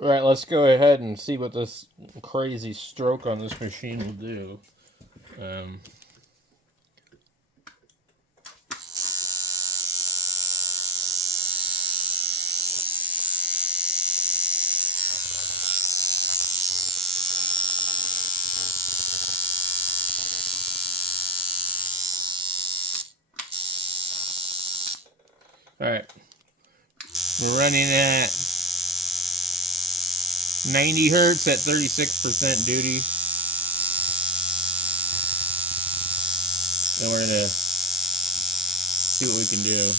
All right, let's go ahead and see what this crazy stroke on this machine will do. All right, we're running at 90 hertz at 36% duty. And we're going to see what we can do.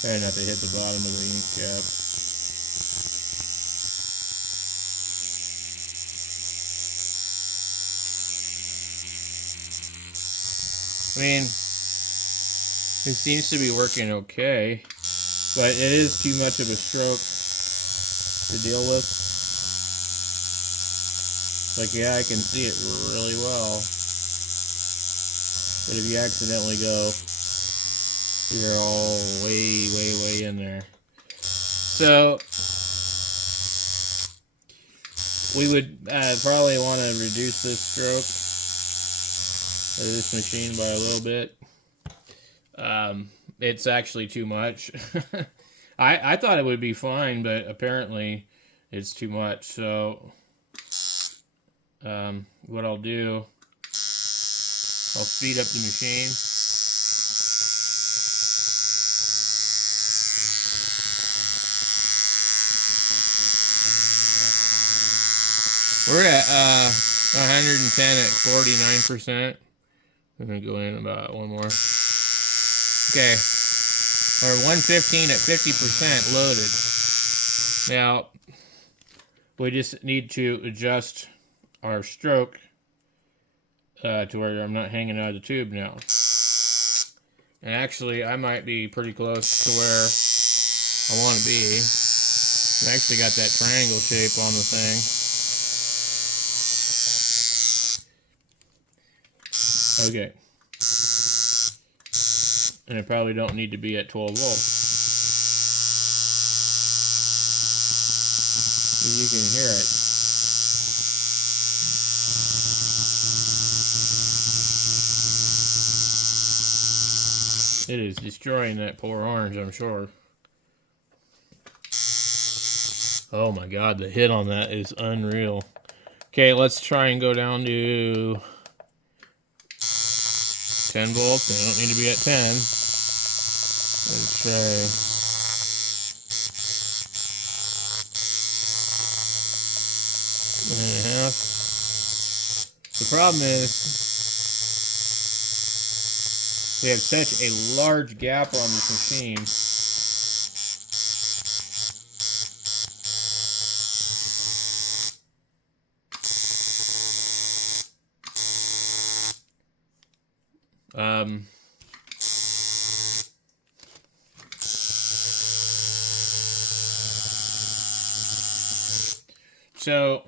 Try not to hit the bottom of the ink cap. I mean, it seems to be working okay, but it is too much of a stroke to deal with. Like, yeah, I can see it really well, but if you accidentally go, you're all way in there. So we would probably want to reduce this stroke of this machine by a little bit. It's actually too much. I thought it would be fine, but apparently it's too much. So what I'll do, I'll speed up the machine. We're at 110 at 49%. I'm going to go in about one more. Okay. We're 115 at 50% loaded. Now, we just need to adjust our stroke to where I'm not hanging out of the tube now. And actually, I might be pretty close to where I want to be. I actually got that triangle shape on the thing. Okay. And I probably don't need to be at 12 volts. You can hear it. It is destroying that poor orange, I'm sure. Oh my god, the hit on that is unreal. Okay, let's try and go down to 10 volts. I don't need to be at 10. Let's try 1.5. The problem is we have such a large gap on this machine. So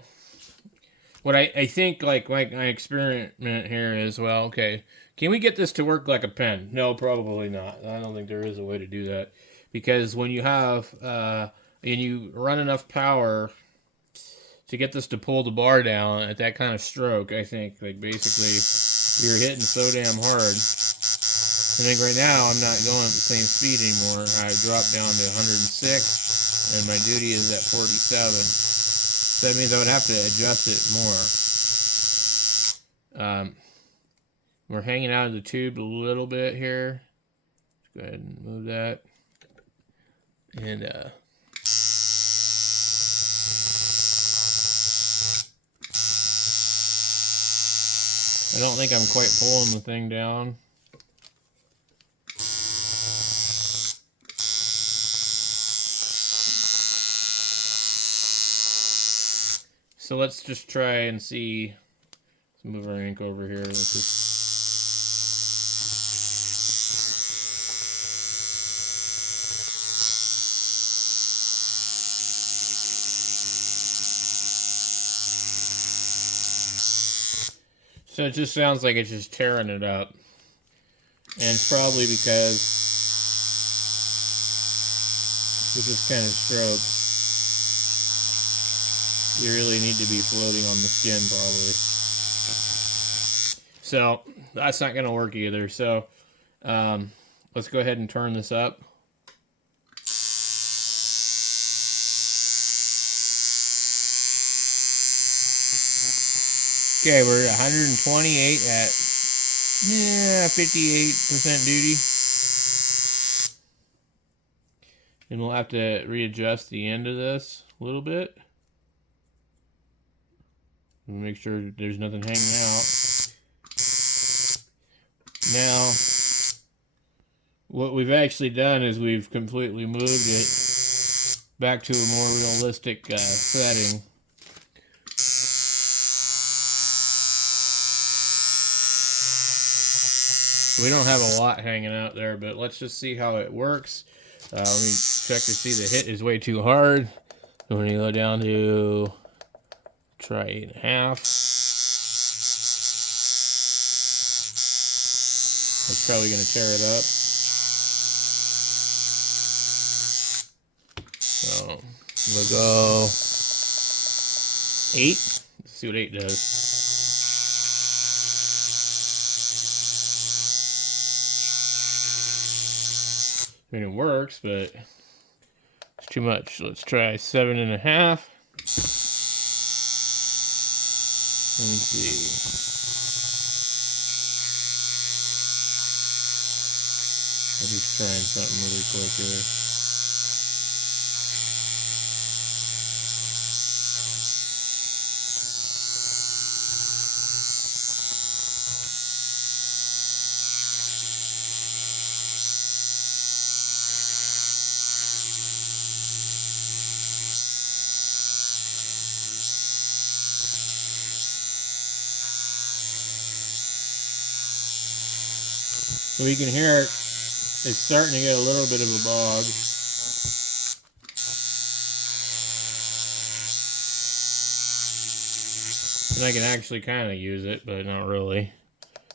what I think like my experiment here is, well, okay, can we get this to work like a pen? No, probably not. I don't think there is a way to do that, because when you have and you run enough power to get this to pull the bar down at that kind of stroke, I think like basically you're hitting so damn hard. I think right now I'm not going at the same speed anymore. I dropped down to 106 and my duty is at 47. So that means I would have to adjust it more. We're hanging out of the tube a little bit here. Let's go ahead and move that. And I don't think I'm quite pulling the thing down. So let's just try and see. Let's move our ink over here. Let's just So it just sounds like it's just tearing it up. And it's probably because with this kind of stroke, you really need to be floating on the skin probably. So that's not going to work either. So let's go ahead and turn this up. Okay, we're at 128 at 58% duty. And we'll have to readjust the end of this a little bit. And make sure there's nothing hanging out. Now, what we've actually done is we've completely moved it back to a more realistic setting. We don't have a lot hanging out there, but let's just see how it works. Let me check to see the hit is way too hard. So when you go down to try 8.5, it's probably going to tear it up. So we'll go 8. Let's see what 8 does. I mean, it works, but it's too much. Let's try 7.5. Let me see. I'm just trying something really quick here. So you can hear it's starting to get a little bit of a bog. And I can actually kind of use it, but not really.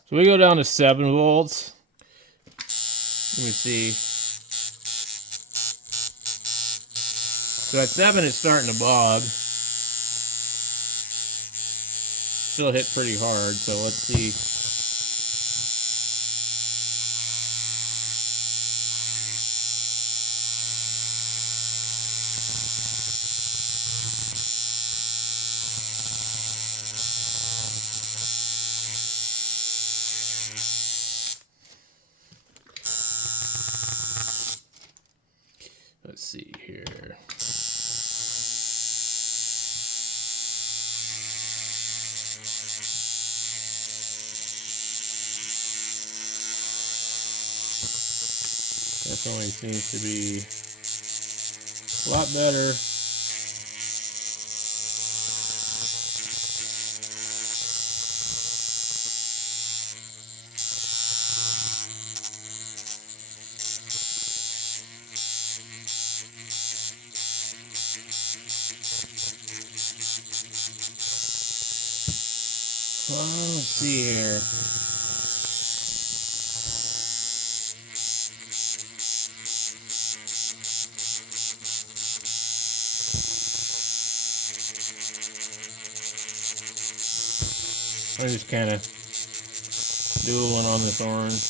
So we go down to 7 volts. Let me see. So at 7 it's starting to bog. Still hit pretty hard, so let's see. Let's see here. Definitely seems to be a lot better. Well, let's see here. I'm just kind of dueling on this orange.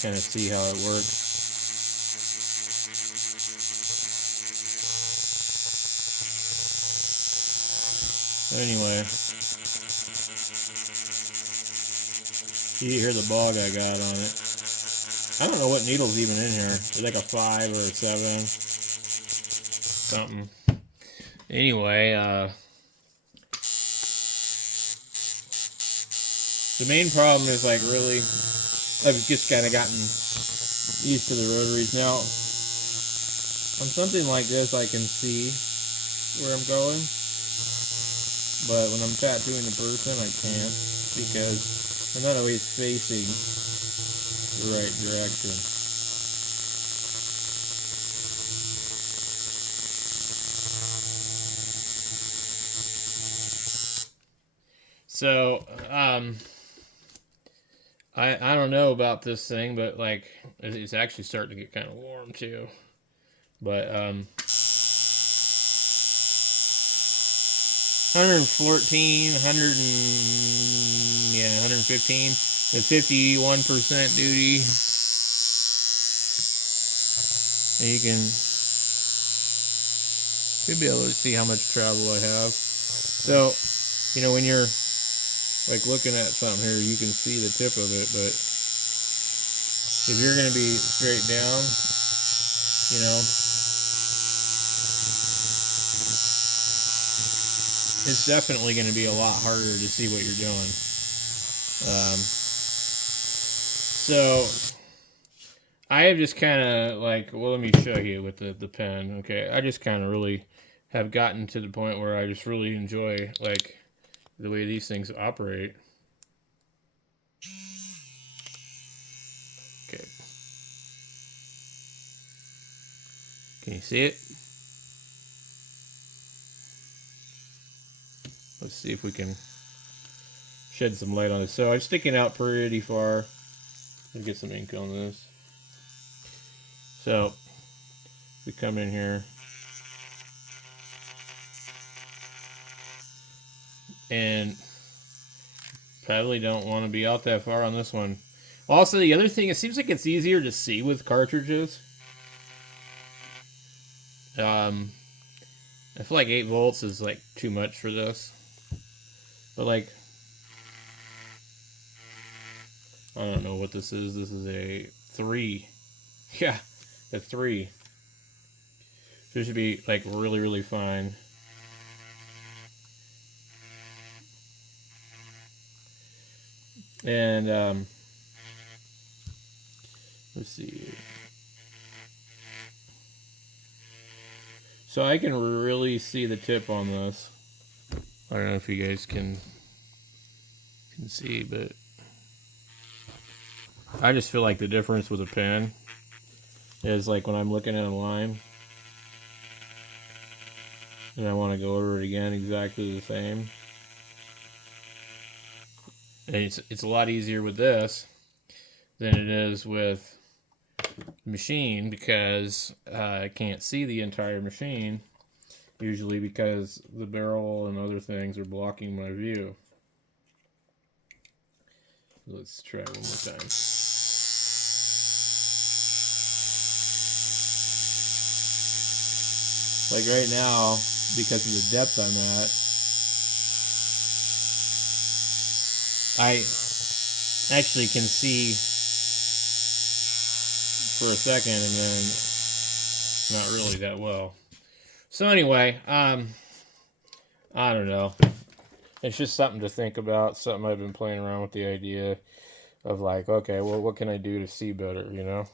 Kind of see how it works. Anyway, you hear the bog I got on it. I don't know what needle's even in here. It's like a 5 or a 7. Something. Anyway, the main problem is like really, I've just kind of gotten used to the rotaries. Now, on something like this I can see where I'm going. But when I'm tattooing the person, I can't because I'm not always facing the right direction. So, I don't know about this thing, but like it's actually starting to get kind of warm too. But 114, 115 with 51% duty. And you should be able to see how much travel I have. So, you know, when you're like looking at something here, you can see the tip of it, but if you're going to be straight down, you know, it's definitely going to be a lot harder to see what you're doing. So I have just kind of like, well, let me show you with the pen. Okay, I just kind of really have gotten to the point where I just really enjoy like the way these things operate. Okay, can you see it? Let's see if we can shed some light on this. So I'm sticking out pretty far. Let's get some ink on this. So we come in here and probably don't want to be out that far on this one. Also, the other thing, it seems like it's easier to see with cartridges. I feel like 8 volts is like too much for this. But like, I don't know what this is. This is a 3. Yeah, a 3. This should be like really, really fine. And let's see. So I can really see the tip on this. I don't know if you guys can see, but I just feel like the difference with a pen is like when I'm looking at a line and I want to go over it again exactly the same. And it's a lot easier with this than it is with the machine because I can't see the entire machine usually because the barrel and other things are blocking my view. Let's try one more time. Like right now, because of the depth I'm at, I actually can see for a second and then not really that well. So anyway, I don't know. It's just something to think about, something I've been playing around with the idea of like, okay, well, what can I do to see better, you know?